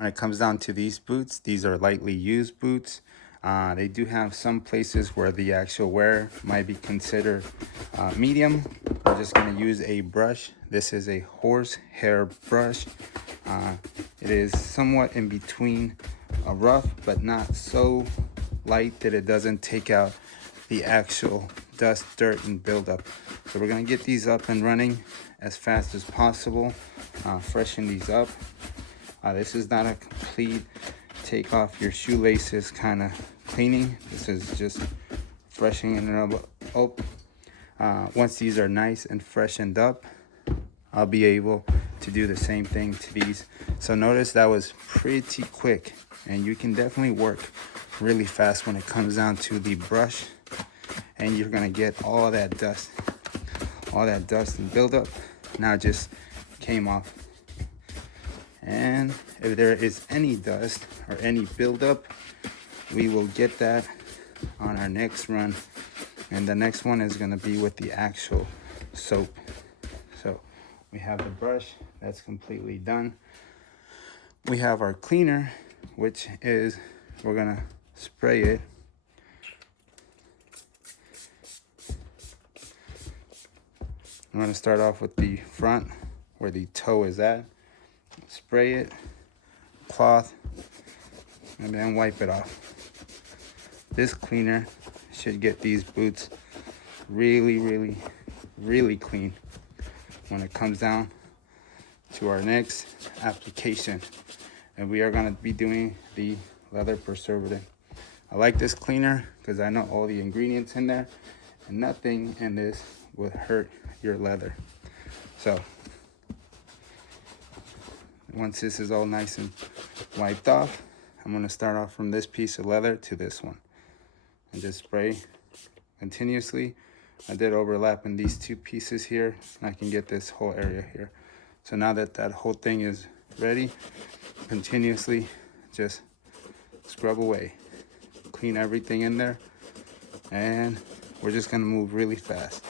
when it comes down to these boots, these are lightly used boots. They do have some places where the actual wear might be considered medium. I'm just going to use a brush. This is a horsehair brush. It is somewhat in between a rough, but not so light that it doesn't take out the actual dust, dirt, and buildup. So we're going to get these up and running as fast as possible. Freshen these up. This is not a complete take off your shoelaces kind of cleaning. This is just freshening them up. Once these are nice and freshened up, I'll be able to do the same thing to these. So notice that was pretty quick, and you can definitely work really fast when it comes down to the brush, and you're gonna get all that dust and buildup now just came off. And if there is any dust or any buildup, we will get that on our next run, and the next one is going to be with the actual soap. So we have the brush that's completely done. We have our cleaner, which is we're going to spray it. I'm going to start off with the front where the toe is at. Spray it, cloth, and then wipe it off. This cleaner should get these boots really clean when it comes down to our next application. And we are going to be doing the leather preservative. I like this cleaner because I know all the ingredients in there, and nothing in this would hurt your leather. So once this is all nice and wiped off, I'm going to start off from this piece of leather to this one and just spray continuously. I did overlap in these two pieces here, and I can get this whole area here. So now that that whole thing is ready, continuously just scrub away, clean everything in there, and we're just going to move really fast.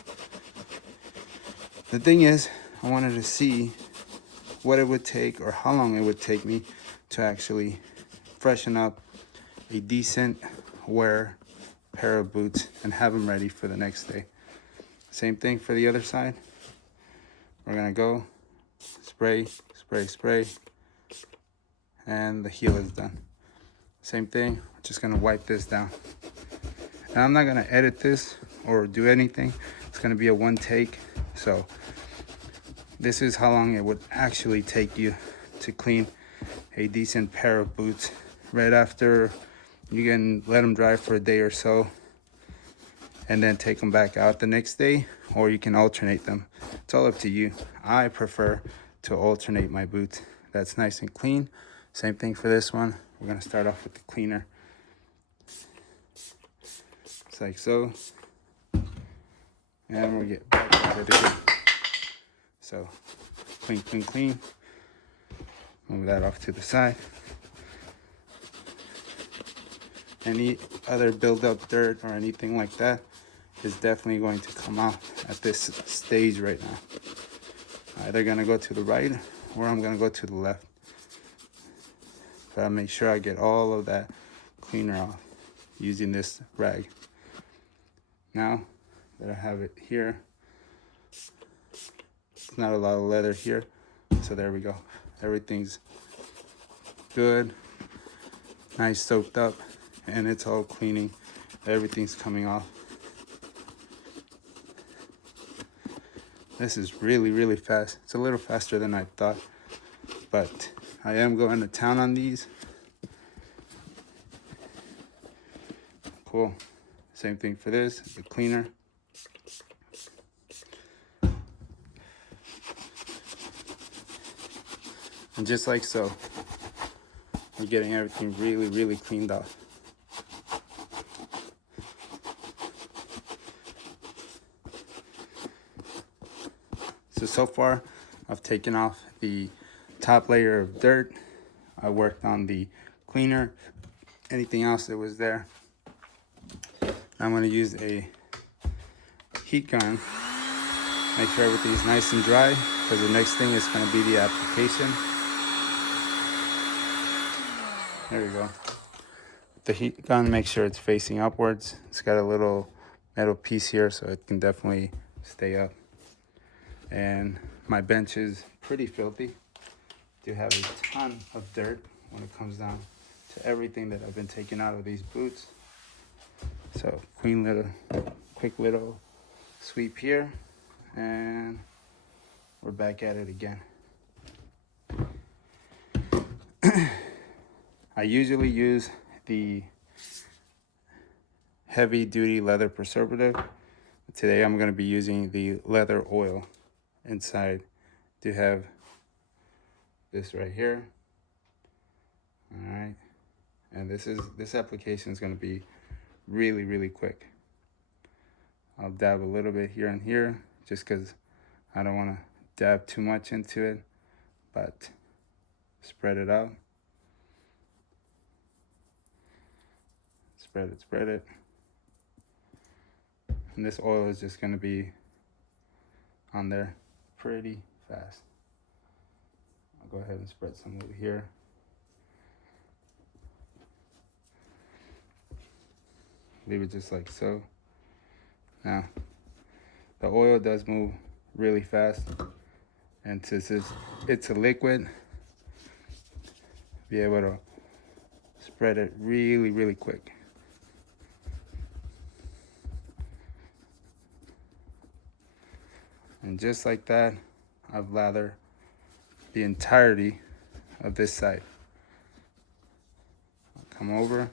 The thing is, I wanted to see what it would take or how long it would take me to actually freshen up a decent wear pair of boots and have them ready for the next day. Same thing for the other side. We're gonna go spray, and the heel is done. Same thing, we're just gonna wipe this down. Now I'm not gonna edit this or do anything. It's gonna be a one take. So this is how long it would actually take you to clean a decent pair of boots. Right after, you can let them dry for a day or so and then take them back out the next day, or you can alternate them. It's all up to you. I prefer to alternate my boots. That's nice and clean. Same thing for this one. We're gonna start off with the cleaner. It's like so. And we'll get back at it again. So clean. Move that off to the side. Any other build-up dirt or anything like that is definitely going to come out at this stage right now. I'm either gonna go to the right or I'm gonna go to the left. But I'll make sure I get all of that cleaner off using this rag. Now that I have it here, it's not a lot of leather here, so there we go. Everything's good, nice soaked up, and it's all cleaning. Everything's coming off. This is really fast. It's a little faster than I thought, but I am going to town on these. Cool. Same thing for this, the cleaner. And just like so, we're getting everything really cleaned off. So far, I've taken off the top layer of dirt. I worked on the cleaner, anything else that was there. I'm going to use a heat gun, make sure everything's nice and dry, because the next thing is going to be the application. There you go. The heat gun, make sure it's facing upwards. It's got a little metal piece here so it can definitely stay up. And my bench is pretty filthy. Do have a ton of dirt when it comes down to everything that I've been taking out of these boots. So quick little sweep here, and we're back at it again. I usually use the heavy duty leather preservative. Today I'm going to be using the leather oil. Inside do have this right here. All right, and this application is going to be really quick. I'll dab a little bit here and here just because I don't want to dab too much into it, but spread it out. Spread it. And this oil is just going to be on there pretty fast. I'll go ahead and spread some over here. Leave it just like so. Now, the oil does move really fast, and since it's a liquid, be able to spread it really quick. And just like that, I've lathered the entirety of this side. I'll come over.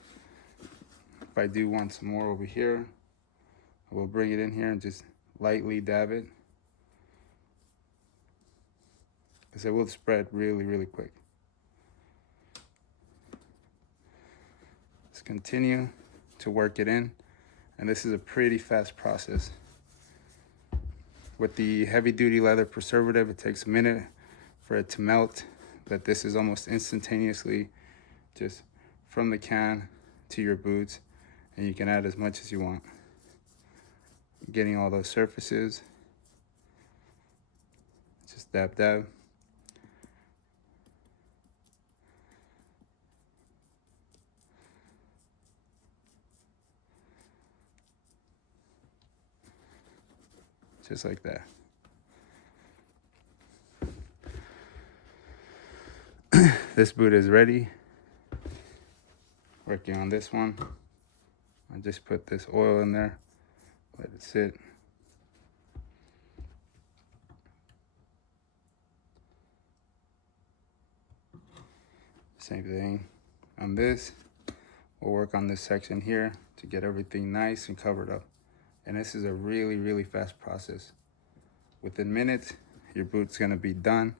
If I do want some more over here, I will bring it in here and just lightly dab it, because it will spread really quick. Let's continue to work it in, and this is a pretty fast process. With the heavy duty leather preservative, it takes a minute for it to melt, but this is almost instantaneously, just from the can to your boots, and you can add as much as you want. Getting all those surfaces, just dab. Just like that. This boot is ready. Working on this one. I just put this oil in there, let it sit. Same thing on this. We'll work on this section here to get everything nice and covered up. And this is a really fast process. Within minutes, your boot's gonna be done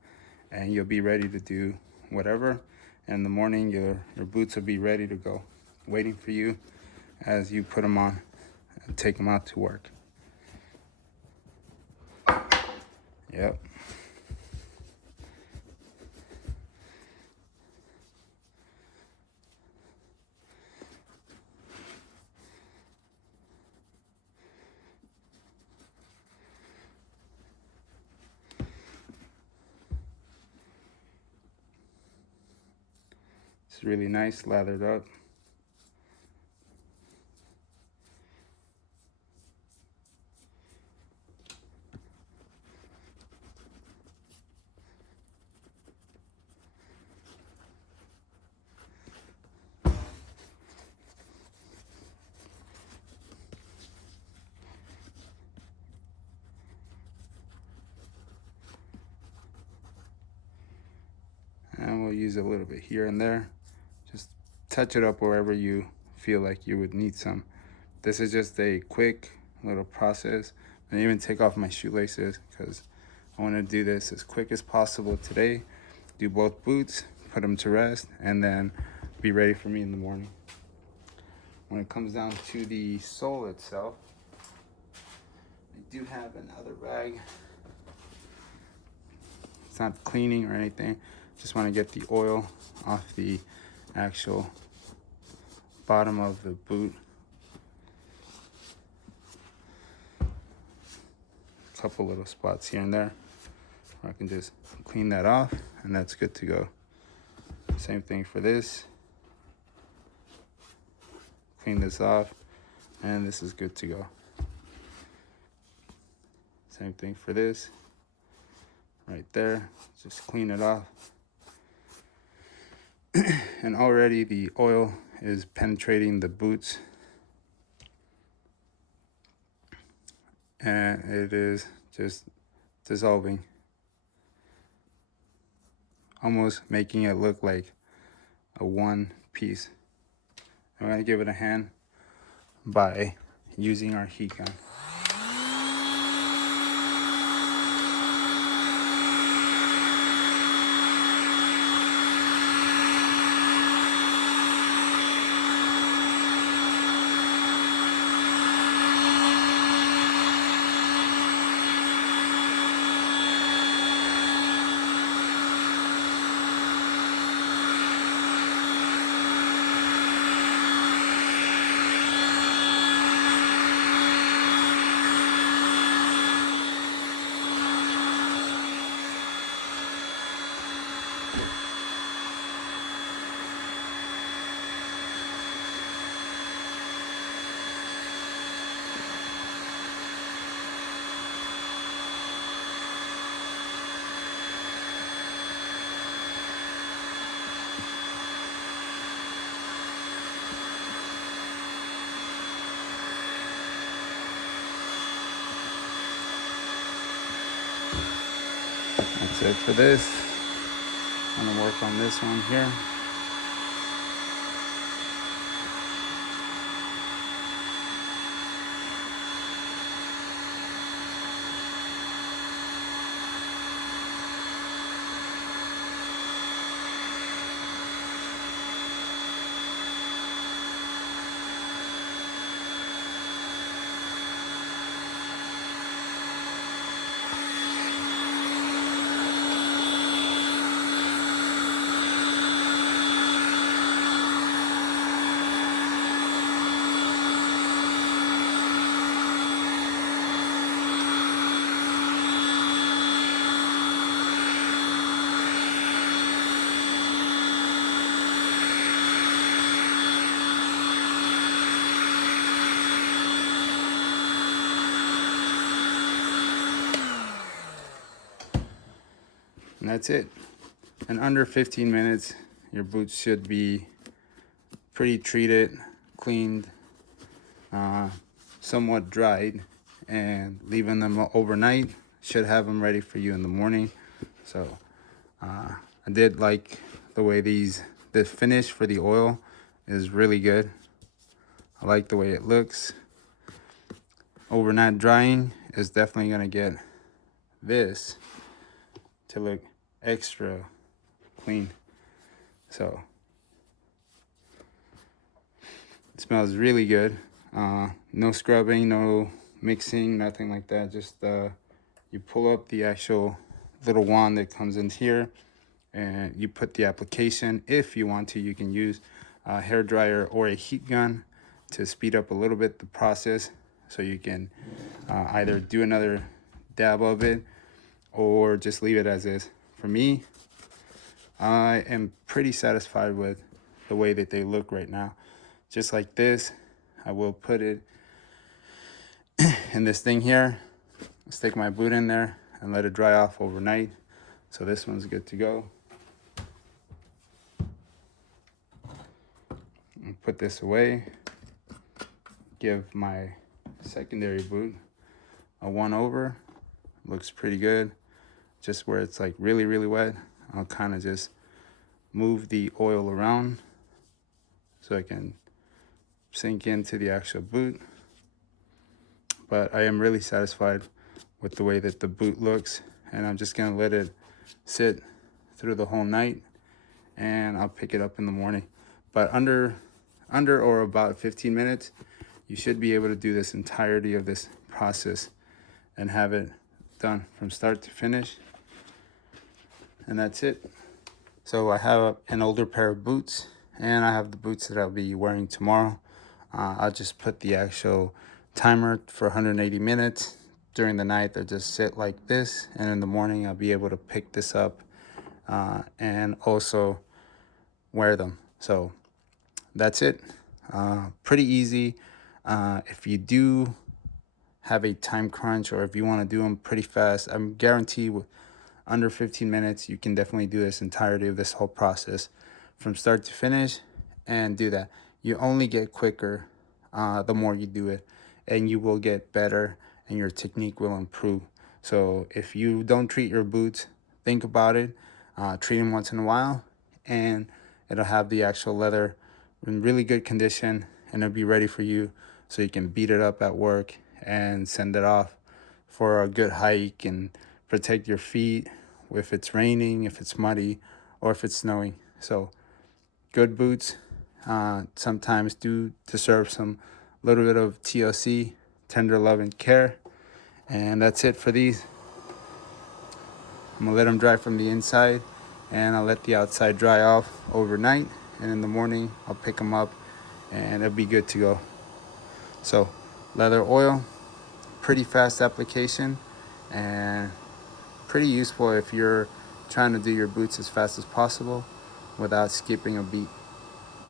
and you'll be ready to do whatever. And in the morning, your boots will be ready to go, waiting for you as you put them on and take them out to work. Yep. It's really nice, lathered up. And we'll use a little bit here and there. Just touch it up wherever you feel like you would need some. This is just a quick little process. I even take off my shoelaces because I want to do this as quick as possible today. Do both boots, put them to rest, and then be ready for me in the morning. When it comes down to the sole itself, I do have another bag. It's not cleaning or anything. Just want to get the oil off the actual bottom of the boot. A couple little spots here and there. I can just clean that off and that's good to go. Same thing for this. clean this off, and this is good to go. Same thing for this, right there, just clean it off. And already the oil is penetrating the boots, and it is just dissolving, almost making it look like a one piece. I'm gonna give it a hand by using our heat gun. That's it for this. I'm gonna work on this one here. And that's it. In under 15 minutes, your boots should be pretty treated, cleaned, somewhat dried, and leaving them overnight should have them ready for you in the morning. So I did like the way the finish for the oil is really good. I like the way it looks. Overnight drying is definitely gonna get this to look extra clean. So it smells really good. No scrubbing, no mixing, nothing like that. Just you pull up the actual little wand that comes in here, and you put the application. If you want to, you can use a hair dryer or a heat gun to speed up a little bit the process, so you can either do another dab of it or just leave it as is. For me, I am pretty satisfied with the way that they look right now. Just like this, I will put it in this thing here, stick my boot in there, and let it dry off overnight. So this one's good to go. And put this away. Give my secondary boot a one over. Looks pretty good. Just where it's like really, really wet, I'll kind of just move the oil around so I can sink into the actual boot. But I am really satisfied with the way that the boot looks, and I'm just gonna let it sit through the whole night, and I'll pick it up in the morning. But under or about 15 minutes, you should be able to do this entirety of this process and have it done from start to finish. And that's it. So I have an older pair of boots, and I have the boots that I'll be wearing tomorrow. I'll just put the actual timer for 180 minutes. During the night, they'll just sit like this, and in the morning, I'll be able to pick this up and also wear them. So that's it. Pretty easy. If you do have a time crunch, or if you want to do them pretty fast, I'm guaranteed under 15 minutes you can definitely do this entirety of this whole process from start to finish and do that. You only get quicker the more you do it, and you will get better and your technique will improve. So if you don't treat your boots, think about it. Treat them once in a while, and it'll have the actual leather in really good condition, and it'll be ready for you so you can beat it up at work and send it off for a good hike and protect your feet if it's raining, if it's muddy, or if it's snowing. So good boots sometimes do deserve some little bit of TLC, tender love and care. And that's it for these. I'm gonna let them dry from the inside, and I'll let the outside dry off overnight, and in the morning I'll pick them up and it'll be good to go. So leather oil, pretty fast application and pretty useful if you're trying to do your boots as fast as possible without skipping a beat.